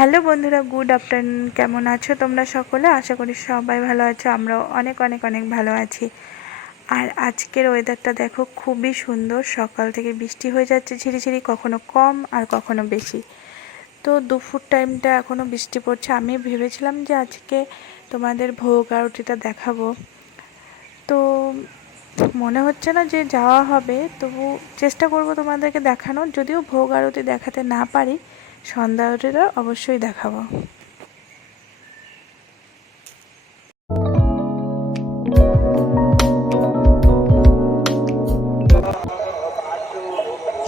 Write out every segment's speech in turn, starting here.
Hello বন্ধুরা, good afternoon. কেমন আছো তোমরা সকলে? আশা করি সবাই ভালো আছো, আমরাও অনেক অনেক অনেক ভালো আছি। আর আজকের ওয়েদারটা দেখো খুবই সুন্দর। সকাল থেকে বৃষ্টি হয়ে যাচ্ছে ঝিরিঝিরি, কখনো কম আর কখনো বেশি। তো দুপুর টাইমটা এখনও বৃষ্টি পড়ছে। আমি ভেবেছিলাম যে আজকে তোমাদের ভোগ আরতিটা দেখাবো। তো মনে হচ্ছে না যে যাওয়া হবে। তবু চেষ্টা করব তোমাদেরকে দেখানোর। যদিও ভোগ আরতি দেখাতে না পারি সন্ধ্যা অবশ্যই দেখাবো।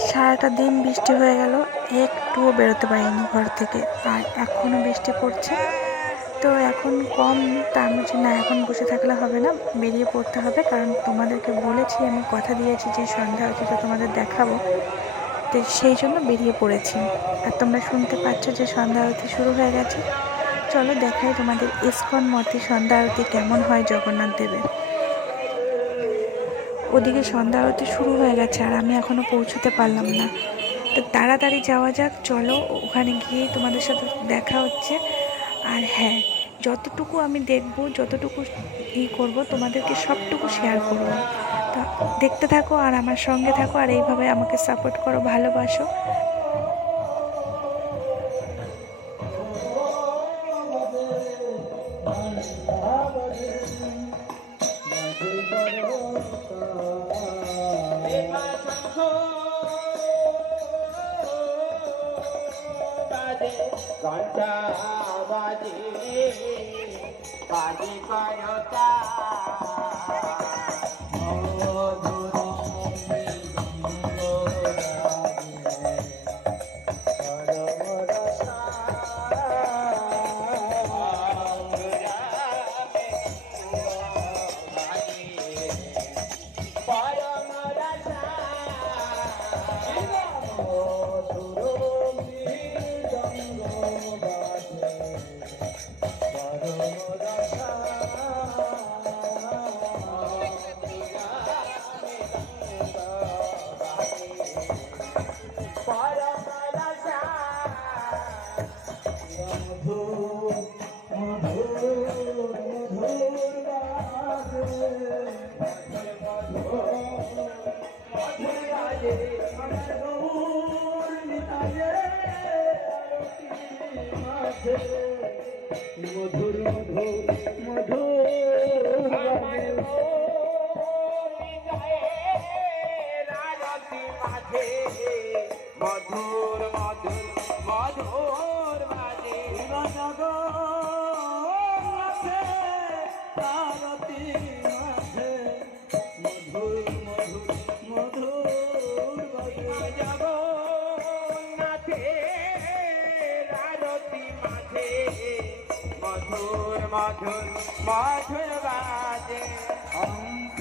সারাটা দিন বৃষ্টি হয়ে গেল, একটুও বেরোতে পারিনি ঘর থেকে, আর এখনও বৃষ্টি পড়ছে। তো এখন কম, তার মধ্যে না এখন বসে থাকলে হবে না, বেরিয়ে পড়তে হবে, কারণ তোমাদেরকে বলেছি, আমি কথা দিয়েছি যে সন্ধ্যা আরতিটা তোমাদের দেখাবো। তো সেই জন্য বেরিয়ে পড়েছি। আর তোমরা শুনতে পাচ্ছ যে সন্ধ্যা আরতি শুরু হয়ে গেছে। চলো দেখাই তোমাদের ইস্কন মতে সন্ধ্যা আরতি কেমন হয় জগন্নাথ দেবের। ওদিকে সন্ধ্যা আরতি শুরু হয়ে গেছে আর আমি এখনও পৌঁছতে পারলাম না। তো তাড়াতাড়ি যাওয়া যাক, চলো ওখানে গিয়ে তোমাদের সাথে দেখা হচ্ছে। আর হ্যাঁ যতটুকু আমি দেখব, যতটুকু ই করব, তোমাদেরকে সবটুকু শেয়ার করব। দেখতে থাকো আর আমার সঙ্গে থাকো আর এইভাবে আমাকে সাপোর্ট করো ভালোবাসো মধুর মধুর মধুর বাজে অঙ্ক।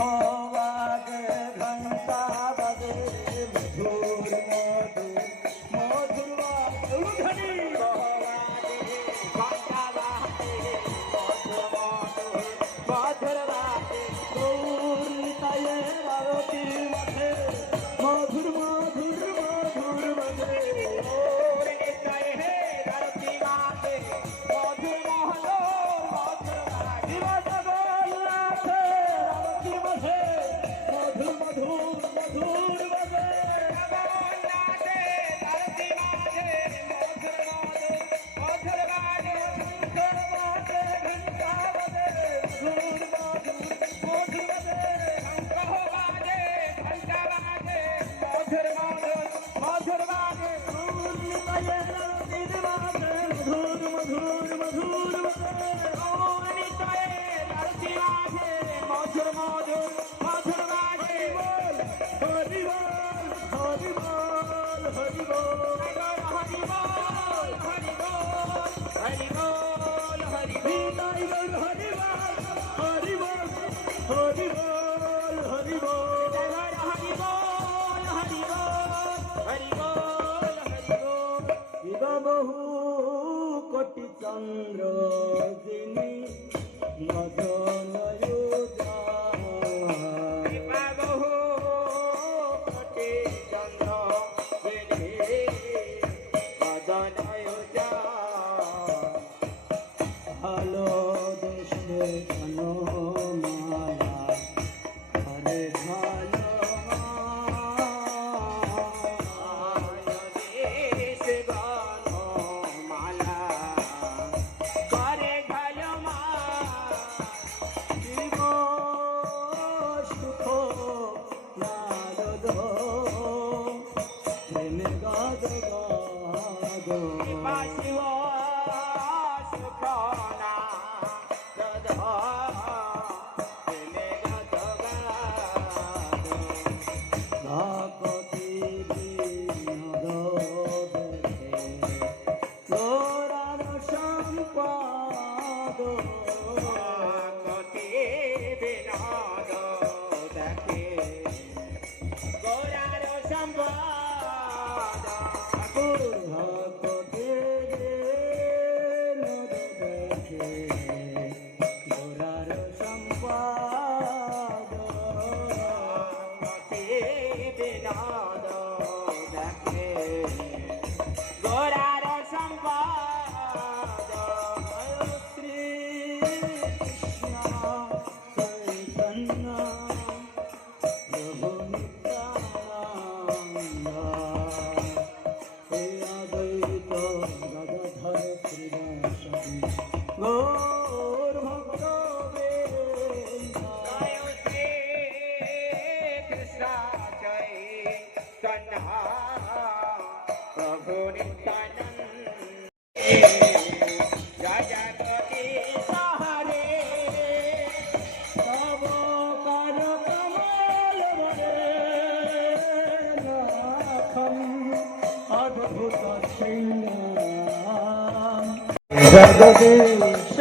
জগদীশ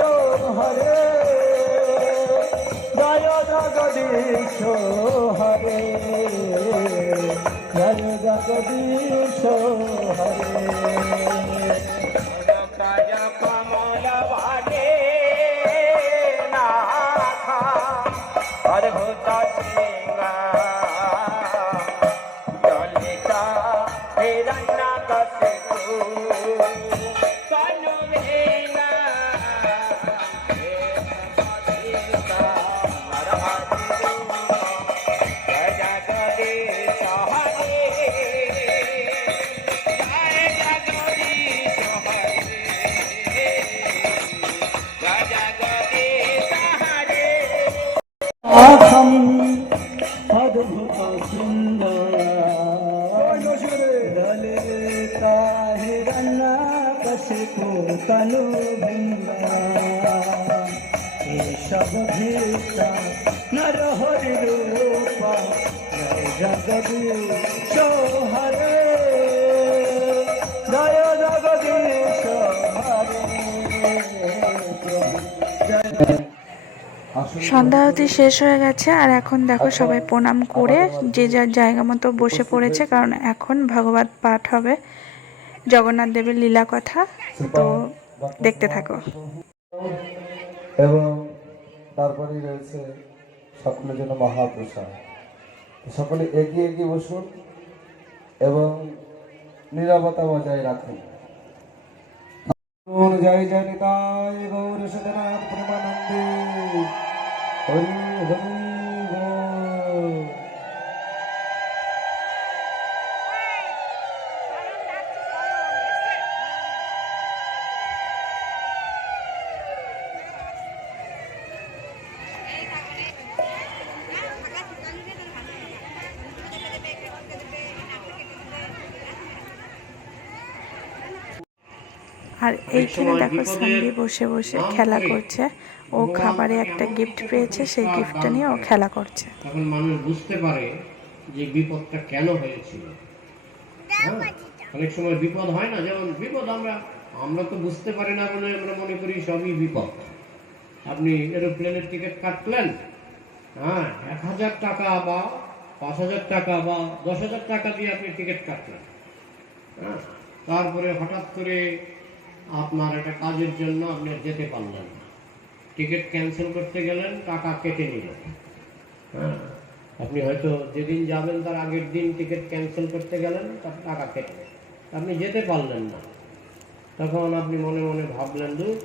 হরে জয় জগদীশ হরে জয় জগদীশ হরে। সন্ধ্যা আরতি শেষ হয়ে গেছে আর এখন দেখো সবাই প্রণাম করে যে যার জায়গা মতো বসে পড়েছে কারণ এখন ভাগবত পাঠ হবে। জগন্নাথ দেবের লীলা কথা তো দেখতে থাকো। এবং তারপরে রয়েছে সকলের জন্য মহাপ্রসাদ। সকলে এগিয়ে এগিয়ে বসুন এবং নিরাপত্তা বজায় রাখুন জয় জয় নিতাই গৌর সদনাথ প্রেমানন্দে হরি হরি আর এইখানে দেখো সানভি বসে বসে খেলা করছে। ও খাবারে একটা গিফট পেয়েছে সেই গিফটটা নিয়ে ও খেলা করছে। তখন মানুষ বুঝতে পারে যে বিপদটা কেন হয়েছিল। হ্যাঁ? অনেক সময় বিপদ হয় না যেমন বিপদ আমরা আমরা তো বুঝতে পারি না বলে আমরা মনে করি সবই বিপদ। আপনি এরোপ্লেনের টিকিট কাটলেন হ্যাঁ এক হাজার টাকা বা পাঁচ হাজার টাকা বা দশ হাজার টাকা দিয়ে আপনি টিকিট কাটলেন। হ্যাঁ? তারপরে হঠাৎ করে আপনার একটা কাজের জন্য আপনি যেতে পারলেন না। টিকিট ক্যান্সেল করতে গেলেন টাকা কেটে নিল হ্যাঁ। আপনি হয়তো যেদিন যাবেন তার আগের দিন টিকিট ক্যান্সেল করতে গেলেন তার টাকা কেটে আপনি যেতে পারলেন না। তখন আপনি মনে মনে ভাবলেন দু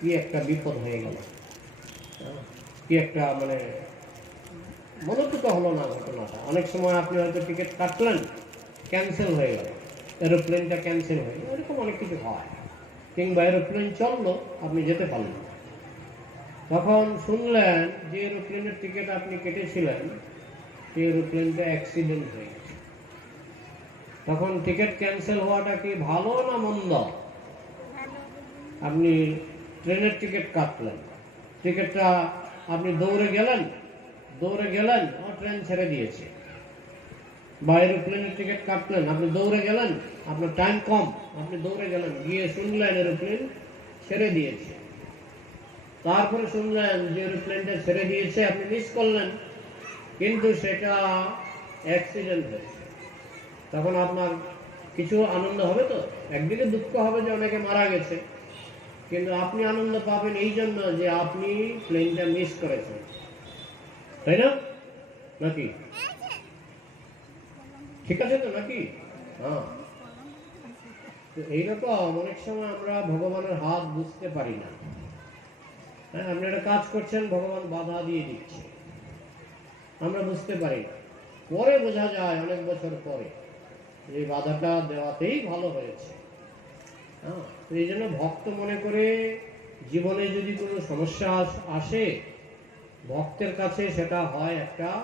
কি একটা বিপদ হয়ে গেল। কি একটা মানে মনোচিত হলো না ঘটনাটা। অনেক সময় আপনি হয়তো টিকিট কাটলেন ক্যান্সেল হয়ে গেল এরোপ্লেনটা ক্যান্সেল হয়ে গেল এরকম অনেক কিছু হয়। কিংবা এরোপ্লেন চলল, আপনি যেতে পারলেন। তখন শুনলেন যে এরোপ্লেনের টিকিট আপনি কেটেছিলেন, সেই এরোপ্লেনটা অ্যাক্সিডেন্ট হয়ে গেছে। তখন টিকিট ক্যান্সেল হওয়াটা কি ভালো না মন্দ? আপনি ট্রেনের টিকিট কাটলেন। টিকিটটা আপনি দৌড়ে গেলেন দৌড়ে গেলেন, ও ট্রেন ছেড়ে দিয়েছে। বা এরোপ্লেনের টিকিট কাটলেন, আপনি দৌড়ে গেলেন, আপনার টাইম কম, আপনি দৌড়ে গেলেন, গিয়ে শুনলেন এরোপ্লেন ছেড়ে দিয়েছে। তারপরে শুনলেন যে এরোপ্লেনটা ছেড়ে দিয়েছে, আপনি মিস করলেন, কিন্তু সেটা অ্যাক্সিডেন্ট হয়েছে। তখন আপনার কিছু আনন্দ হবে তো? একদিকে দুঃখ হবে যে অনেকে মারা গেছে, কিন্তু আপনি আনন্দ পাবেন এই জন্য যে আপনি প্লেনটা মিস করেছেন। তাই না? নাকি? ঠিক আছে তো নাকি? হ্যাঁ। এইরকম অনেক সময় আমরা ভগবানের হাত বুঝতে পারি না। হ্যাঁ আপনি একটা কাজ করছেন, ভগবান বাধা দিয়ে দিচ্ছে। আমরা বুঝতে পারি না। পরে বোঝা যায় অনেক বছর পরে। এই বাধাটা দেওয়াতেই ভালো হয়েছে। হ্যাঁ এই জন্য ভক্ত মনে করে জীবনে যদি কোনো সমস্যা আসে ভক্তের কাছে সেটা হয় একটা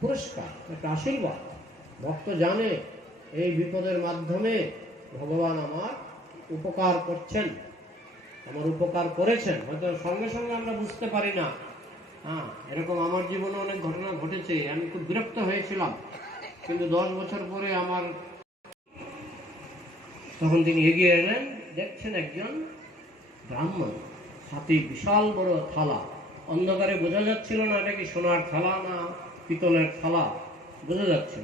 পুরস্কার, একটা আশীর্বাদ। ভক্ত জানে এই বিপদের মাধ্যমে ভগবান আমার উপকার করছেন, আমার উপকার করেছেন। হয়তো সঙ্গে সঙ্গে আমরা বুঝতে পারি না। হ্যাঁ এরকম আমার জীবনে অনেক ঘটনা ঘটেছে, আমি খুব বিরক্ত হয়েছিলাম। কিন্তু দশ বছর পরে আমার তখন তিনি এগিয়ে এলেন, দেখছেন একজন ব্রাহ্মণ, হাতে, বিশাল বড় থালা। অন্ধকারে বোঝা যাচ্ছিল না এটা কি সোনার থালা না। পিতলের থালা, বোঝা যাচ্ছে।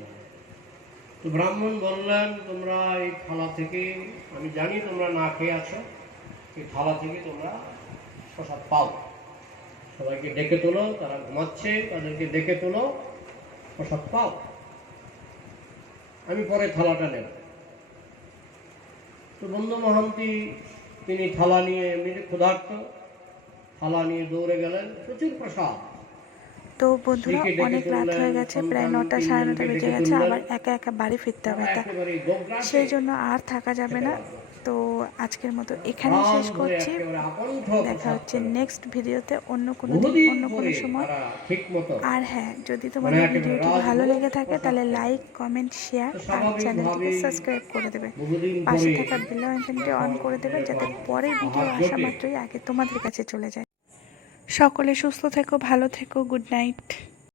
তো ব্রাহ্মণ বললেন, তোমরা এই থালা থেকে আমি জানি তোমরা না খেয়ে আছো, এই থালা থেকে তোমরা প্রসাদ পাও সবাইকে ডেকে তোলো, তারা ঘুমাচ্ছে, তাদেরকে ডেকে তোলো প্রসাদ পাও আমি পরে থালাটা নেব। তো বন্ধু মহান্তি, তিনি থালা নিয়ে এমনি ক্ষুধার্ত, থালা নিয়ে দৌড়ে গেলেন। প্রচুর প্রসাদ। তো বন্ধুরা অনেক রাত হয়ে গেছে প্রায় নটা সাড়ে নটা বেজে গেছে আবার একা একা বাড়ি ফিরতে হবে তা সেই জন্য আর থাকা যাবে না। তো আজকের মতো এখানেই শেষ করছি। দেখা হচ্ছে নেক্সট ভিডিওতে অন্য কোনো দিন অন্য কোনো সময়। আর হ্যাঁ যদি তোমাদের ভিডিওটি ভালো লেগে থাকে তাহলে লাইক কমেন্ট শেয়ার আর চ্যানেলটিকে সাবস্ক্রাইব করে দেবে। পাশে থাকা বেল আইকনটি অন করে দেবে যাতে পরের ভিডিও আসা মাত্রই আগে তোমাদের কাছে চলে যায়। সকলে সুস্থ থেকো ভালো থেকো গুড নাইট।